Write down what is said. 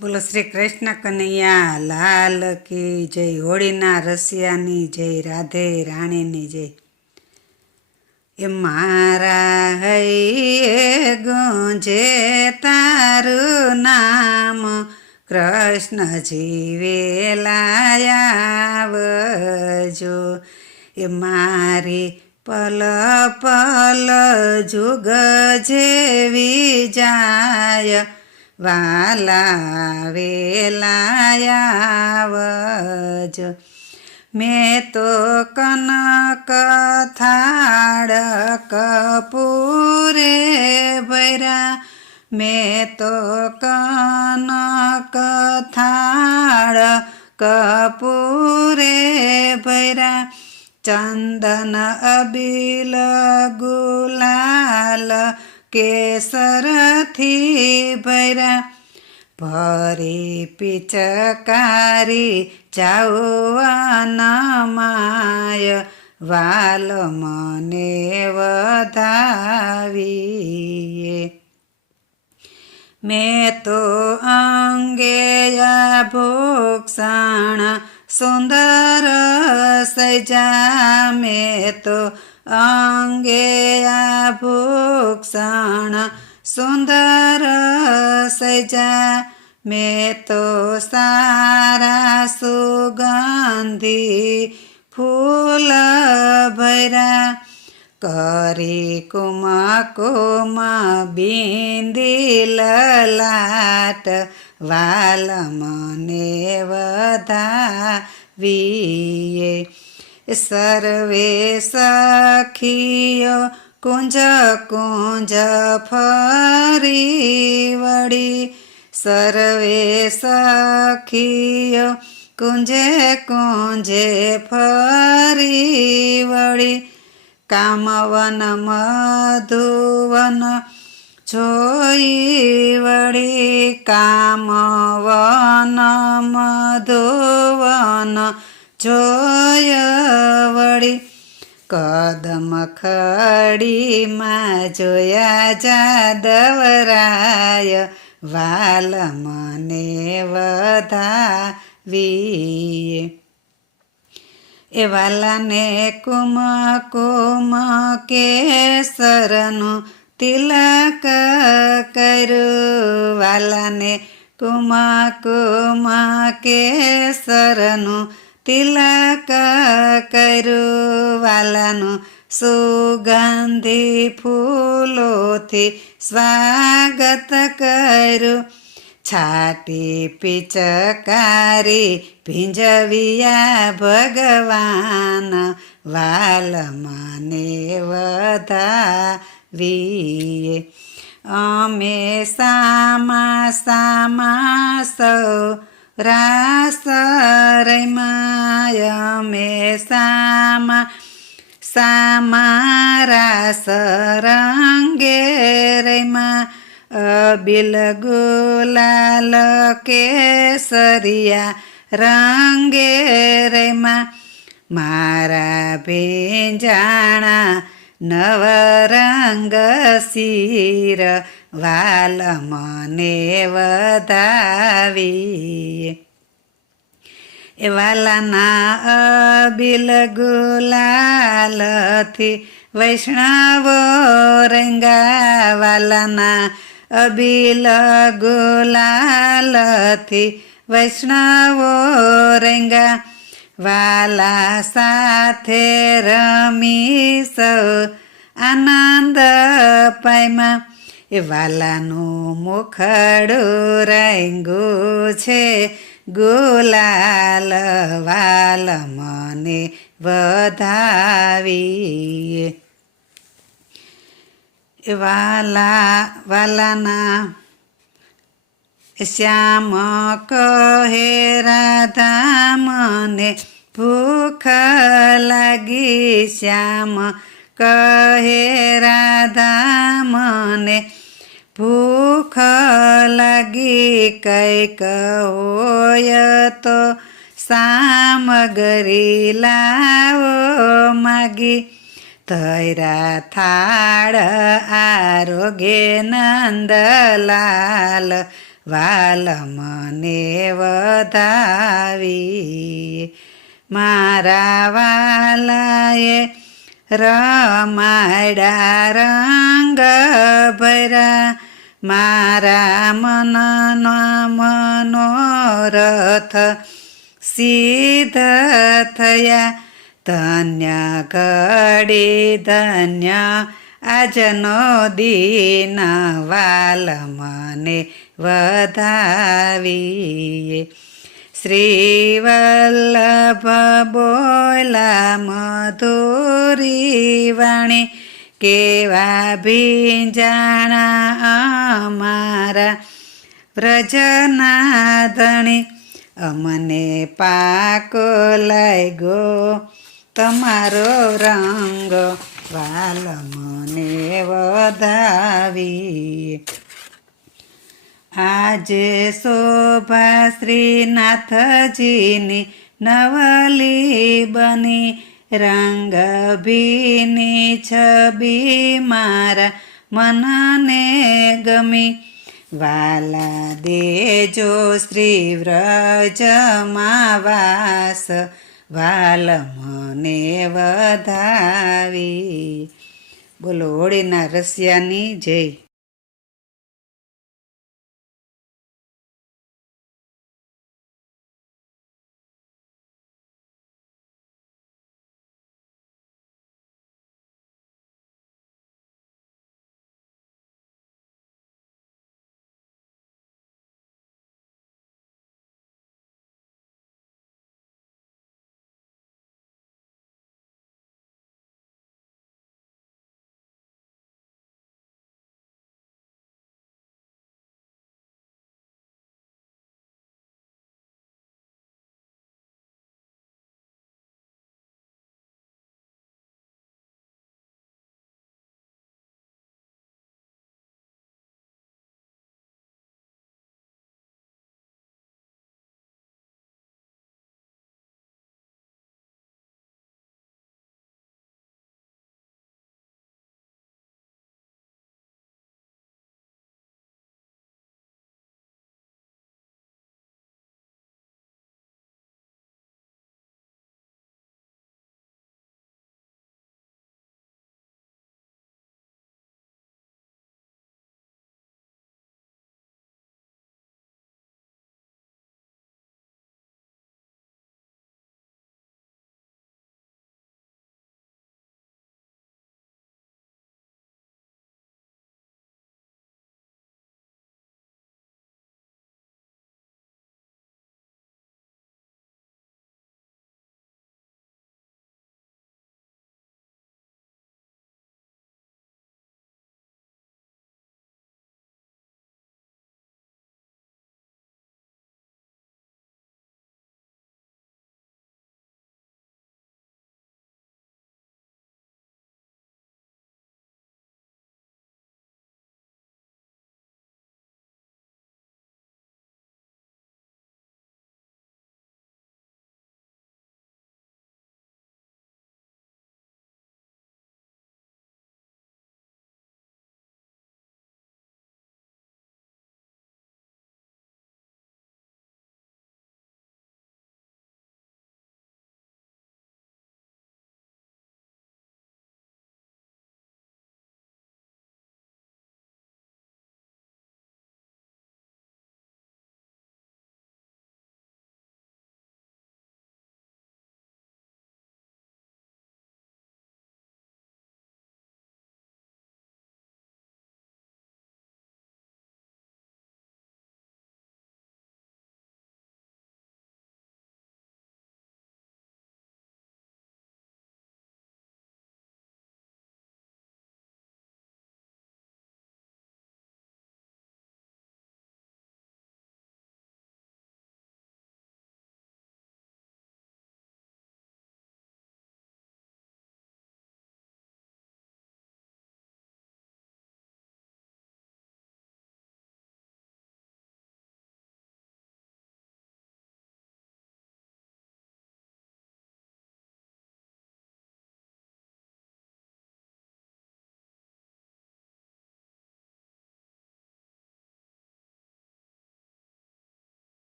બોલો શ્રી કૃષ્ણ કનૈયા, લાલ કી જય, હોળીના રસિયાની જય, રાધે રાણીની જય. એ મારા હૈયે ગુંજે તારું નામ કૃષ્ણ જીવેલાયાવજો એ મારી પલ પલ જુગ જેવી જાય વાલા વેલાયાવજ મેં તો કનક થાળ કપૂરે ભૈરા મેં તો કનક થાળ કપૂરે ભૈરા ચંદન અબીલ ગુલાલ કેસરથી ભર્યા ભરી પિચકારી જાઉવન માય વાલ મને વધાવીએ મેં તો અંગે ભૂક્ષણ સુંદર સજા મેં તો અંગેયા ભૂક્ષણ સુંદર સજા મેં તો સારા સુગંધી ફૂલ ભૈરા કરી કુમા કુમા બિંદી લલાટ, વાલ મને વધાવીએ. સર્વે સખીઓ કુંજ કુંજ ફરી વળી સર્વે સખીઓ કુંજે કુંજે ફરી વળી કામવન મધુવન જોઈ વળી કામવન મધુવન જોય વળી કદમ ખડીમાં જોયા જાદવરાય વાલ મને વધાવીએ. એ વાલાને કુમ કુમ કેસરનું તિલક કર્યું. વાલાને કુમ કુમ કેસરનું તિલક કર્યું વાલાનું સુગંધી ફૂલોથી સ્વાગત કર્યું છાટી પિચકારી ભીંજવિયા ભગવાન વાલ મને વધાવીએ. અમે સામા સામા સૌ રાસ રમાય અમે સામા સામા રાસ રંગે રમા અબિલ ગુલાલ કેસરિયા રંગે રેમાં મારા ભેંજાણા નવરંગ શીર વાલ મને વધાવી એ વાલાના અબિલ ગુલાલથી વૈષ્ણવો રંગા વાલાના અબિલ ગુલાલથી વૈષ્ણવો રંગા વાલા સાથે રમી સૌ આનંદ પાયમાં એ વાલાનું મુખડું રંગું છે, ગુલાલ વાલ મને વધાવીએ. એ વાલા, વાલાના શ્યામ કહે, રાધા, મને ભૂખ લાગી. શ્યામ કહે, રાધા, મને ભૂખ લાગી કંઈક હોય તો સામગરી લાવો માગી. તૈરા થાળ, આરોગ્ય નંદલાલ વાલ મને વધાવી. મારા વાલાએ રમાડા રંગ ભરા મારા મનનો મનોરથ સિદ્ધ થયા ધન્ય ઘડી ધન્ય આજનો દિન વાલ મને વધાવીએ શ્રી વલ્લભ બોલા મધુરી વાણી કેવા ભીંજાણા અમારા વ્રજના ધણી અમને પાકો લાગ્યો તમારો રંગ વાલ મને વધાવી આજે શોભા શ્રીનાથજીની નવલી બની રંગ ભીની છબી મારા મનને ગમી વાલા દેજો શ્રી વ્રજમાં વાસ વાલ મને વધાવી બોલો હોળીના રસિયાની જય